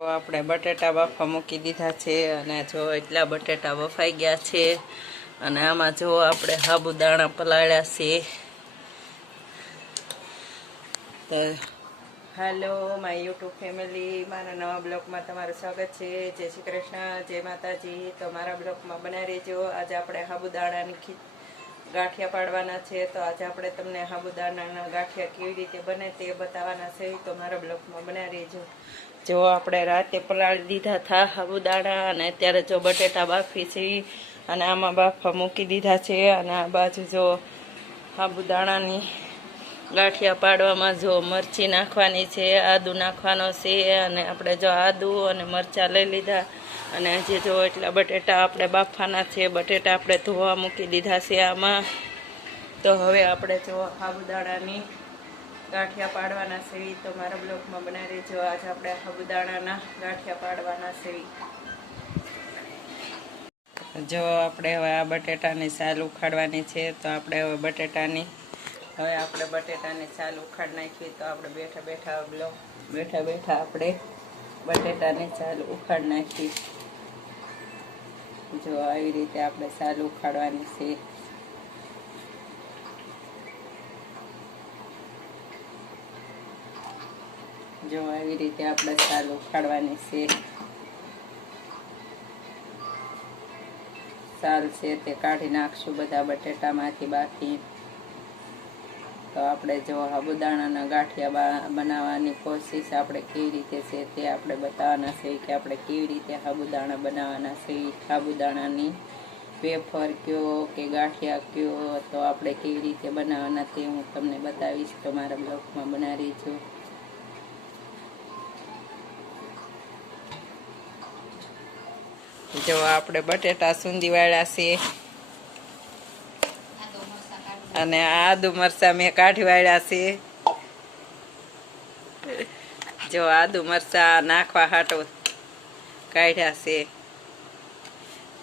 આપણે બટેટા બાફા મૂકી દીધા છે અને જો એટલા બટેટા બફાઈ ગયા છે અને આમાં જો આપણે સાબુદાણા પલાળ્યા છે. તો હેલો, માય યુટ્યુબ ફેમિલી, મારા નવા બ્લોગમાં તમારું સ્વાગત છે. જય શ્રી કૃષ્ણ, જય માતાજી. તો મારા બ્લોગમાં બનાવી રહેજો. આજે આપણે સાબુદાણાની ખી ગાંઠિયા પાડવાના છે, તો આજે આપણે તમને સાબુદાણાના ગાંઠિયા કેવી રીતે બને તે બતાવવાના છે તો મારા બ્લોગમાં બનાવી રહેજો જો આપણે રાતે પલાળી દીધા થા સાબુદાણા અને અત્યારે જો બટેટા બાફી છે, અને આમાં બાફા મૂકી દીધા છે, અને આ બાજુ જો સાબુદાણાની ગાંઠિયા પાડવામાં જો મરચી નાખવાની છે, આદુ નાખવાનો છે, અને આપણે જો આદુ અને મરચાં લઈ લીધા અને હજી જો એટલા બટેટા આપણે બાફાના છે, બટેટા આપણે ધોવા મૂકી દીધા છે આમાં. તો હવે આપણે જો સાબુદાણાની ગાંઠિયા પાડવાના છે તો મારા બ્લોગમાં બનાવી જો આજે આપણે સાબુદાણાના ગાંઠિયા પાડવાના છે. જો આપણે હવે આ બટેટાની સાલ ઉખાડવાની છે, તો આપણે હવે બટેટાની, હવે આપણે બટેટાની સાલ ઉખાડ નાખીએ તો આપણે બેઠા બેઠા બ્લોક બેઠા બેઠા આપણે બટેટાની સાલ ઉખાડ નાખી જો આવી રીતે આપણે સાલ ઉખાડવાની છે. જો આવી રીતે આપણે સાલ ઉખાડવાની છે. સાલ છે તે કાઢી નાખશું બધા બટેટામાંથી બાકી તો આપણે જો સાબુદાણાના ગાંઠિયા બનાવવાની કોશિશ આપણે કેવી રીતે છે તે આપણે બતાવવાના છે કે આપણે કેવી રીતે સાબુદાણા બનાવવાના છે. સાબુદાણાની વેફર કયો કે ગાંઠિયા કયો તો આપણે કેવી રીતે બનાવવાના તે હું તમને બતાવીશ. તો મારા બ્લોગમાં બનાવી છું જો આપણે બટેટા સૂંદી વાળ્યા છે. અને આદુ મરચા મેં કાઢી વાળ્યા છે. જો આદુ મરચા નાખવા હાટો કાઢ્યા છે.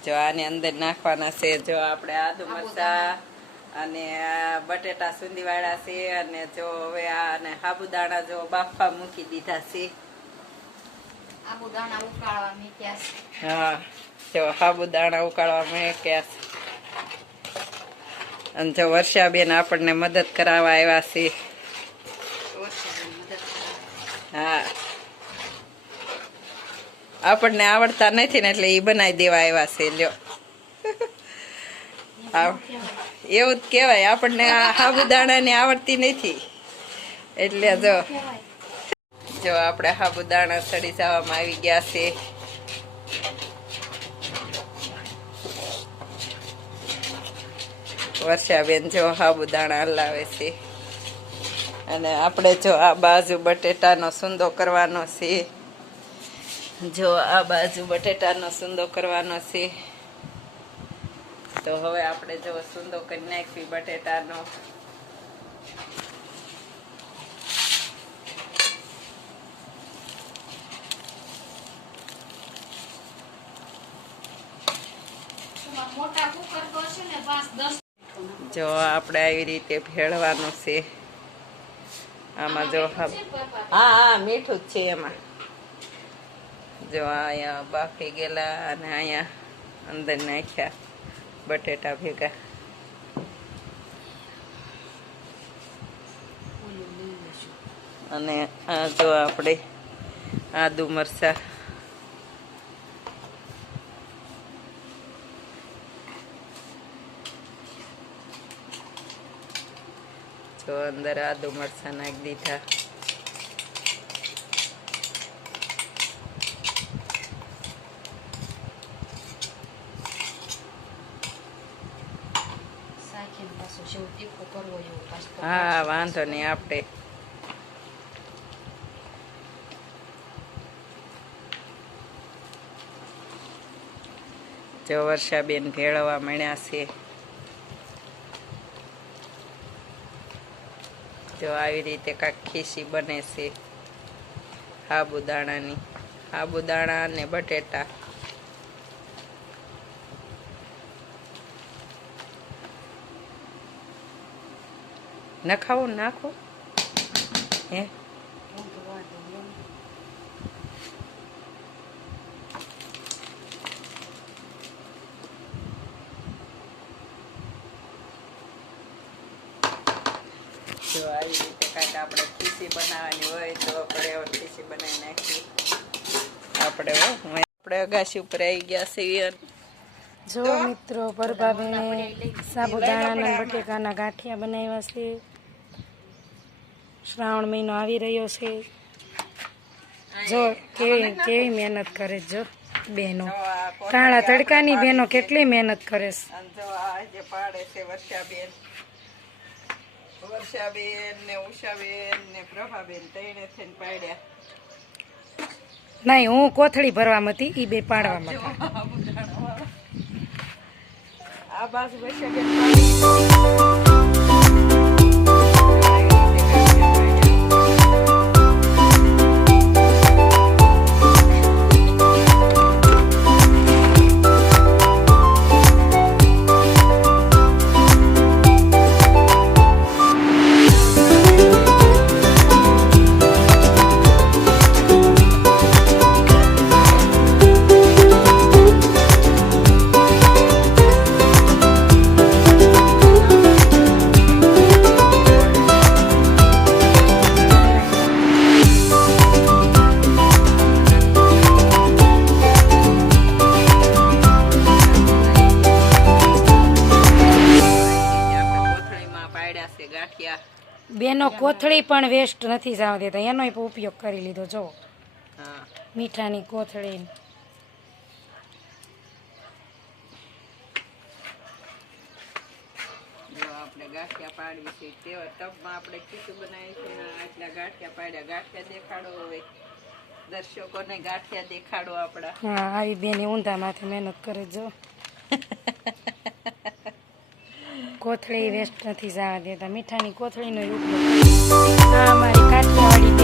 જો આની અંદર નાખવાના છે. જો આપણે આદુ મરચા અને આ બટેટા સુંદી વાળ્યા છે અને જો હવે આ અને સાબુદાણા જો બાફા મૂકી દીધા છે. આબુદાણા ઉકાળવા મૂક્યા છે. હા જો સાબુદાણા ઉકાળવા મૂક્યા છે. અને જો વર્ષાબેન આપણને મદદ કરાવવા આવ્યા છે. હા. આપણને આવડતા નથી ને એટલે એ બનાવી દેવા આવ્યા છે, લ્યો. એવું જ કહેવાય, આપણને હાબુદાણા સાબુદાણાની આવડતી નથી. એટલે જો. જો આપણે સાબુદાણા સડી જવામાં આવી ગયા છે. વર્ષાબેન જો સાબુદાણા હલાવે છે. અને આપણે જો આ બાજુ બટેટાનો સુંદો કરવાનો છે. જો આ બાજુ બટેટાનો સુંદો કરવાનો છે. તો હવે આપણે જો સુંદો કરી નાખવી બટેટાનો. મોટા કુકર તો ને, પાંચ, દસ જો આપણે આવી રીતે ભેળવાનું છે. આમાં જો હા હા, મીઠું જ છે એમાં. જો અહીંયા બાફી ગયેલા અને અહીંયા અંદર નાખ્યા બટેટા ભેગા. અને આ જો આપણે આદુ મરચા જો અંદર આદુ મરચા નાખી દીધા. તો હા વાંધો નહીં આપણે. જો વર્ષાબેન ભેળવા મળ્યા છે. જો આવી રીતે કાંઈક ખીસી બને છે. સાબુદાણાની સાબુદાણા અને બટેટા. નખાવું નાખો. હે ઊંધું વાળું એમ. આપણે ખીચી બનાવવાની હોય તો ફટાફટ ખીચી બનાવી નાખી આપણે આપણે અગાસી ઉપર આવી ગયા છીએ જો મિત્રો પરભાબેને સાબુદાણાના બટેકાના ગાંઠિયા બનાવ્યા છે. શ્રાવણ મહિનો આવી રહ્યો છે. જો કેવી કેવી મહેનત કરે જો બહેનો. કાળા તડકાની બહેનો કેટલી મહેનત કરે છે. અને જો આ જે પાડે છે વર્ષાબેન ને ઉષાબેન ને પ્રભાબેન ત્રણે થઈને પાડ્યા. નહીં હું કોથળી ભરવામાં હતી એ બે પાડવામાં માં હતા. આ આ બાજુ વર્ષાબેન બેનો કોથળી પણ વેસ્ટ નથી જવા દેતા એનો ઉપયોગ કરી લીધો જો. મીઠાની કોથળી. આપણે ગાંઠિયા પાડવી છે તેવા ટબમાં આપણે ખીચું બનાવી છે ને આટલા ગાંઠિયા પાડ્યા ગાંઠિયા દેખાડો હવે. દર્શકોને ગાંઠિયા દેખાડો આપણા. હા આવી બેન ઊંધા માથે મહેનત કરે જો. કોથળી વેસ્ટ નથી જવા દેતા. મીઠાની કોથળીનો ઉપયોગ. અમારી કાઠિયાવાડી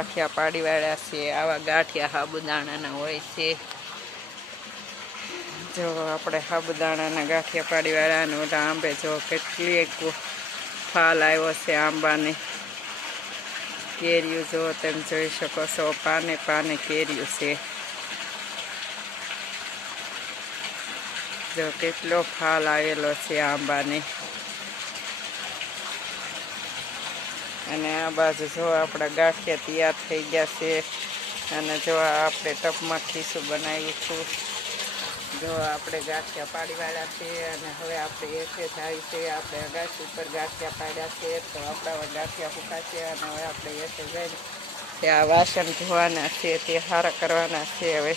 ગાંઠિયા પાડીવાળા છે આવા ગાંઠિયા સાબુદાણાના હોય છે. જો આપણે સાબુદાણાના ગાંઠિયા પાડી ઓલા આંબે જો કેટલી ફાલ આવ્યો છે આંબાને. કેરીયું જો તમે જોઈ શકો છો, પાને પાને કેરિયું છે. જો કેટલો ફાલ આવેલો છે આંબાને. અને આ બાજુ જો આપણા ગાંઠિયા તૈયાર થઈ ગયા છે અને જો આપણે ટપમાં ખીસું બનાવીશું જો આપણે ગાંઠિયા પાડી વાળ્યા છે અને હવે આપણે એસે થાય છે. આપણે અગાસી ઉપર ગાંઠિયા પાડ્યા છે તો આપણા ગાંઠિયા ફૂકાશે અને હવે આપણે એસે જઈને ત્યાં વાસણ ધોવાના છે, તે સારા કરવાના છે હવે.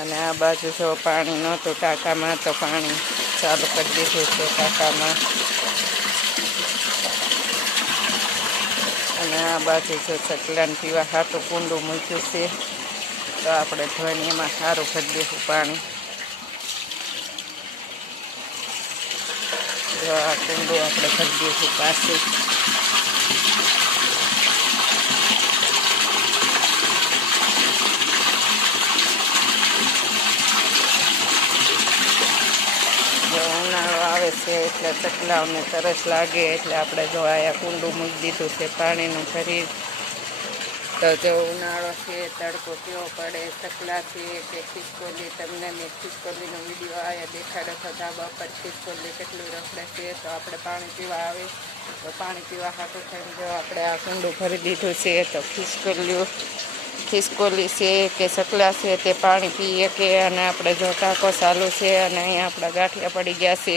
અને આ બાજુ જો પાણી નહોતું, ટાંકામાં તો પાણી ચાલુ કરી દીધું છે ટાંકામાં. અને આ બાજુ જો ચકલાને પીવા હાટું કુંડું મૂક્યું છે, તો આપણે ધોઈને એમાં સારું કરી દઈશું પાણી. જો આ કુંડું આપણે કરી દઈશું પાછું જો ઉનાળો આવે છે એટલે ચકલાઓને સરસ લાગે એટલે આપણે જો આયા કુંડું મૂકી દીધું છે પાણીનું ભરી તો જો ઉનાળો છે, તડકો કેવો પડે, ચકલા છે, કે ખિસકોલી, તમને મેં ખિસકોલીનો વીડિયો આવ્યા દેખાડો હતો ધાબા પર ખિસકોલી કેટલું રખડે છે, તો આપણે પાણી પીવા આવે. તો પાણી પીવા હાટું થઈને જો આપણે આ કુંડું ભરી દીધું છે, તો ખિસકોલીઓ, ખિસકોલી છે કે ચકલા છે તે પાણી પીએ કે અને આપણે જો ટાંકો ચાલુ છે અને અહીંયા આપણા ગાંઠિયા પડી ગયા છે.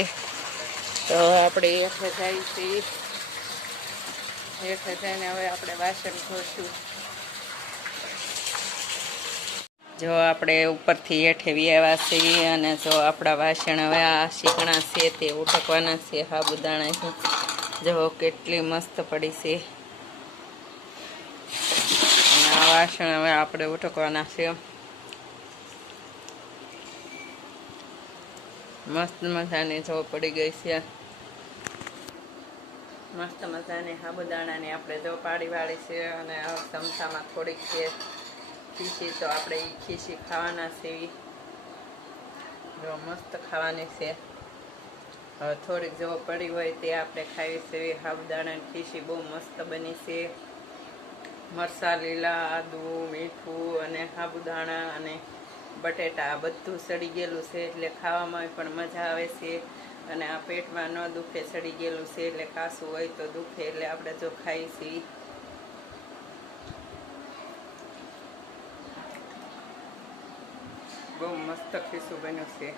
તો આપણે હેઠે જાય છીએ. હેઠે જઈને હવે આપણે વાસણ ધોશું જો આપણે ઉપરથી હેઠે વ્યાવા છીએ અને જો આપણા વાસણ હવે આ શીકણા છે તે ઉટકવાના છે સાબુદાણા છે જો કેટલી મસ્ત પડી છે. અને આ વાસણ હવે આપણે ઉટકવાના છે. મસ્ત મજાની જો પડી ગઈ છે. મસ્ત મજાની સાબુદાણાની આપણે જો પાડી વાળી છે અને ચમચામાં થોડીક છે ખીસી, તો આપણે એ ખીસી ખાવાના છે મસ્ત ખાવાની છે. હવે થોડીક જો પડી હોય તે આપણે ખાવી છે સાબુદાણાની ખીસી. બહુ મસ્ત બની છે. મરસા લીલા, આદુ, મીઠું અને સાબુદાણા અને બટેટા બધું સડી ગયેલું છે એટલે ખાવામાં પણ મજા આવે છે. અને આ પેટમાં ન દુખે, સડી ગયેલું છે એટલે કાસું હોય તો દુખે એટલે આપણે જો ખાઈ છીએ બહુ મસ્ત ખીસું બન્યું છે.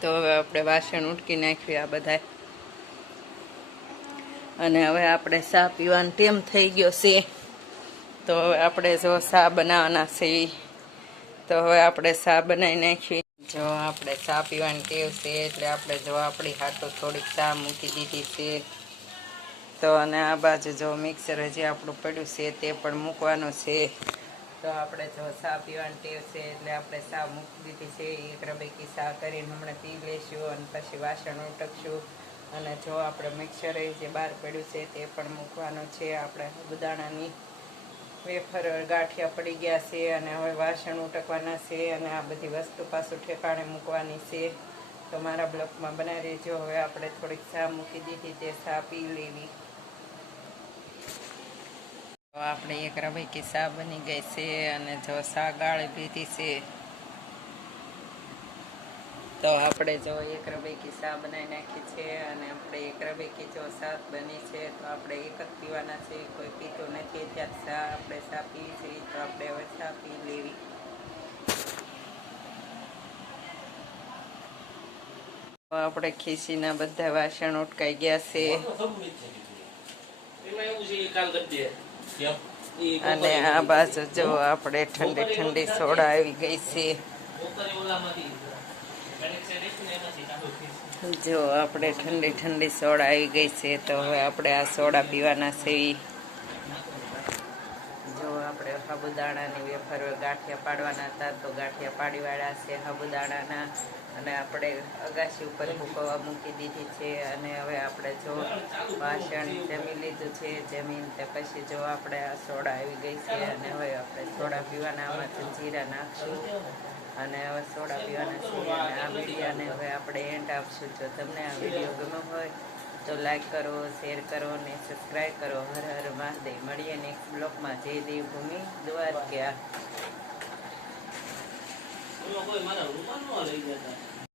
તો હવે આપણે વાસણ ઉટકી નાખ્યું આ બધા અને હવે આપણે ચા પીવાનો ટેમ થઈ ગયો છે. તો હવે આપણે જો ચા બનાવવાના છે. તો હવે આપણે ચા બનાવી નાખી જો આપણે ચા પીવાની ટેવ છે, એટલે આપણે જો આપણી હાથો થોડીક ચા મૂકી દીધી છે. તો અને આ બાજુ જો મિક્સર હજી આપણું પડ્યું છે, તે પણ મૂકવાનું છે. તો આપણે જો ચા પીવાની ટેવ છે, એટલે આપણે ચા મૂકી દીધી છે. એક રબેકી ચા કરીને હમણાં પી લઈશું અને પછી વાસણ ઉટકશું. અને જો આપણે મિક્સર જે બહાર પડ્યું છે, તે પણ મૂકવાનું છે. આપણે બુદાણાની વેફર ગાંઠિયા પડી ગયા છે અને હવે વાસણ ઉટકવાના છે અને આ બધી વસ્તુ પાછું ઠેકાણે મૂકવાની છે. તો મારા બ્લોકમાં બનાવી રહેજો હવે આપણે થોડીક ચા મૂકી દીધી તે ચા પી લેવી. આપણે એક રવેકી ચા બની ગઈ છે અને જો ચા ગાળી પીધી છે તો આપણે જો એક રબેકી ચા બનાવી નાખી છે અને આપણે એક રબેકી જો સાત બની છે, તો આપણે એક જ પીવાના છે, કોઈ પીતું નથી, ત્યાં ચા આપણે ચા પીવી છે, તો આપણે હવે ચા પી લેવી. આપણે ખીસીના બધા વાસણ ઉટકાઈ ગયા છે. અને આ બાજુ જો આપણે ઠંડી ઠંડી સોડા આવી ગઈ છે. જો આપણે ઠંડી ઠંડી સોડા આવી ગઈ છે, તો હવે આપણે આ સોડા પીવાના છે જો આપણે સાબુદાણાની વેફર ગાંઠિયા પાડવાના હતા, તો ગાંઠિયા પાડી વાળા છે સાબુદાણાના અને આપણે અગાશી ઉપર મૂકવા મૂકી દીધી છે, અને હવે આપણે જો વાસણ જમી લીધું છે, જમીન તે પછી જો આપણે આ સોડા આવી ગઈ છે, અને હવે આપણે સોડા પીવાના, આમાંથી જીરા નાખશું. અને હવે સોડા પીવાના છીએ અને આ વિડીયોને હવે આપણે એન્ડ આપશું. જો તમને આ વીડિયો ગમ્યો હોય તો લાઈક કરો શેર કરો અને સબસ્ક્રાઈબ કરો. હર હર મહાદેવ. મળીએ નેક્સ્ટ બ્લોકમાં જય દેવભૂમિ દ્વારકા.